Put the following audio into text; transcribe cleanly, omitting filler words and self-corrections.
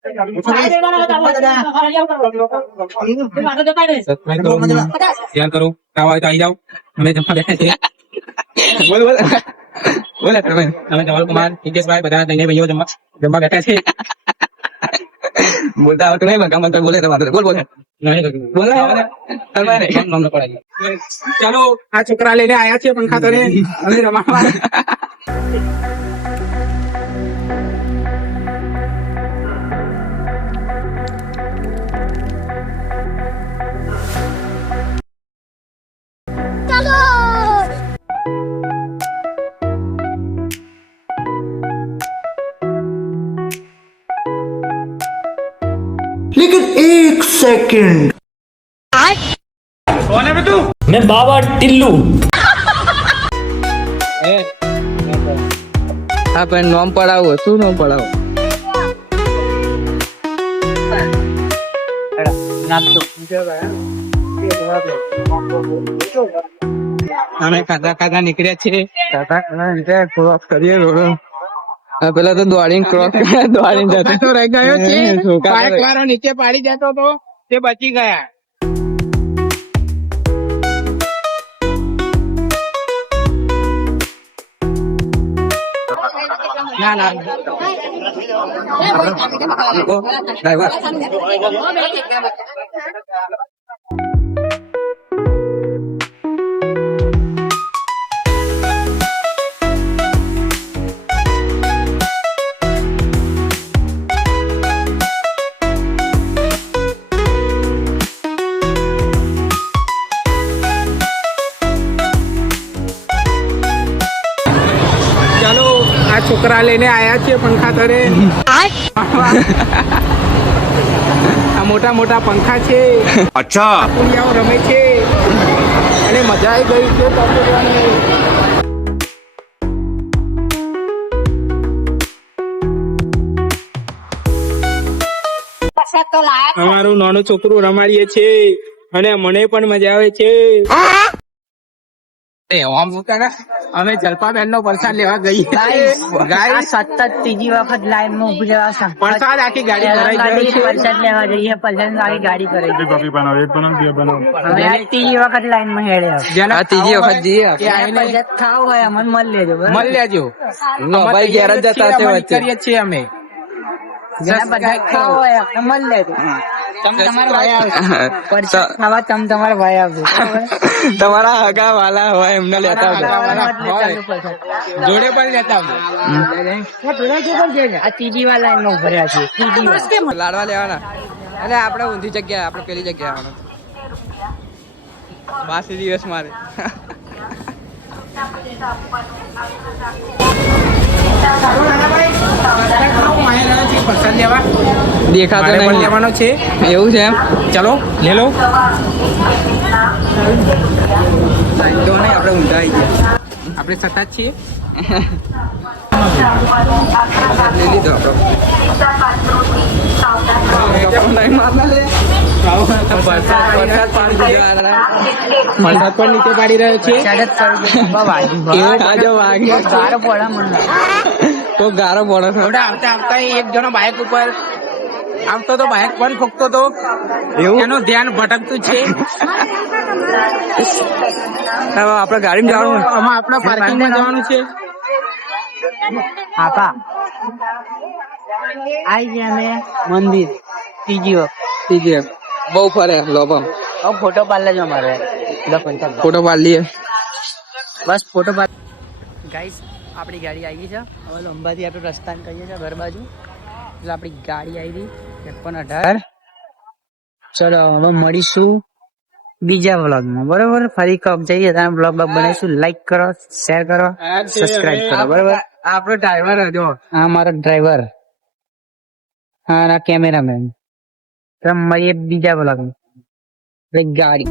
ધ્યાન કરો, ખાવા હોય તો આવી જાઓ. અમે જમવા બેઠા છીએ. બોલ બોલ બોલ તમે. અમે ધવલ કુમાર, હિતેશભાઈ બધા ત્રણેય ભાઈઓ જમવા બેઠા છે. બોલતા આવડતું નહીં, પણ કામ બોલે તમારે. બોલ બોલ ચાલો, આ છોકરા લઈને આયા છે પંખા તરે અમે રમાડવા. लेकिन एक सेकंड कौन है बे तू? मैं बाबा टिल्लू। હા પણ નોમ પડાવો, શું નોમ પડાવો? અમે ખાધા નીકળ્યા છીએ. ક્રોસ કરીએ. પેલા તો દોડીને ક્રોસ દોડીને જતો રહી ગયો છે. છોકરા બાઇક વાળો નીચે પાડી જતો તો તે બચી ગયા. ના ના ડ્રાઈવર છોકરા લઈને આયા છે પંખા તરે. આ મોટા મોટા પંખા છે. अच्छा પુલિયાઓ રમે છે અને મજા આવી ગઈ છે. અમારું નાનું છોકરું રમાડીએ છે અને મને પણ મજા આવે છે. અમે જલપાબેન નો પ્રસાદ લેવા ગઈએ. સતત ત્રીજી વખત લાઈન માં ઉભી રહેવા પ્રસાદ આખી ગાડી ભરાઈ ગઈ છે. પ્રસાદ લેવા જઈએ. પલસન વાળી ગાડી ભરાઈ ગઈ. હવે આ ત્રીજી વખત લાઈન માં હેડે. આ ત્રીજી વખત જઈએ. પ્રસાદ ખાવ હોય અમને મળ લેજો. મળ લેજો. ભાઈ ઘેર જ જતા છે વચ્ચે. કરીએ છીએ અમે. જેના બધા ખાવ હોય મળ લેજો. તમે તમારા ભાઈ આવજો. પ્રસાદ ખાવા તમે તમારા ભાઈ આવજો. તમારા હગા વાલા હોય એમને લેતા આવજો. જોડે પણ લેતા આવજો. આ ત્રીજી વાર લાઈન માં ઉભા રહ્યા છે. લાડવા લેવાના. અને આપણે ઊંધી જગ્યાએ, આપણે પેલી જગ્યાએ આવવાનું. 5 દિવસ મારે પ્રસાદ લેવા દેખાતો નહીં. લેવાનો છે એવું છે એમ? ચલો લે લો. તો નહીં, આપણે ઊંધા આવી ગયા. આપણે સતા જ છીએ. લઈ લીધો આપણો. નહીં મારના લે. વરસાદ પણ નીચે પાડી રહ્યો છે. તો ગારો પડે છે. આવતા આવતા એક જણો બાઇક ઉપર આવતો તો બાઇક પણ ઠોકતો તો. એવું? એનું ધ્યાન ભટકતું છે. આપણે ગાડીમાં જવાનું. આમાં આપણે પાર્કિંગમાં જવાનું છે. આપા આઈ ગયા અમે મંદિર ત્રીજી વખત. બહુ ફરે લોભમ. હવે ફોટો પાડ લેજો અમારે. ફોટો પાડ લઈએ. બસ ફોટો પાડ. ગાઈસ આપણી ગાડી આવી છે. હવે અંબાથી આપણે રસ્તાને કહીએ છીએ ઘર બાજુ. એટલે આપણી ગાડી આવી 5318. ચલો હવે મળીશું બીજા વ્લોગમાં. બરોબર, ફરી કપ જઈએ ત્યાં વ્લોગ બનાવીશું. લાઈક કરો, શેર કરો, સબસ્ક્રાઇબ કરો. બરોબર. આપણો ડ્રાઈવર હતો. હા મારો ડ્રાઈવર. હા ના કેમેરામેન. મળીએ બીજા વ્લોગમાં. ગાડી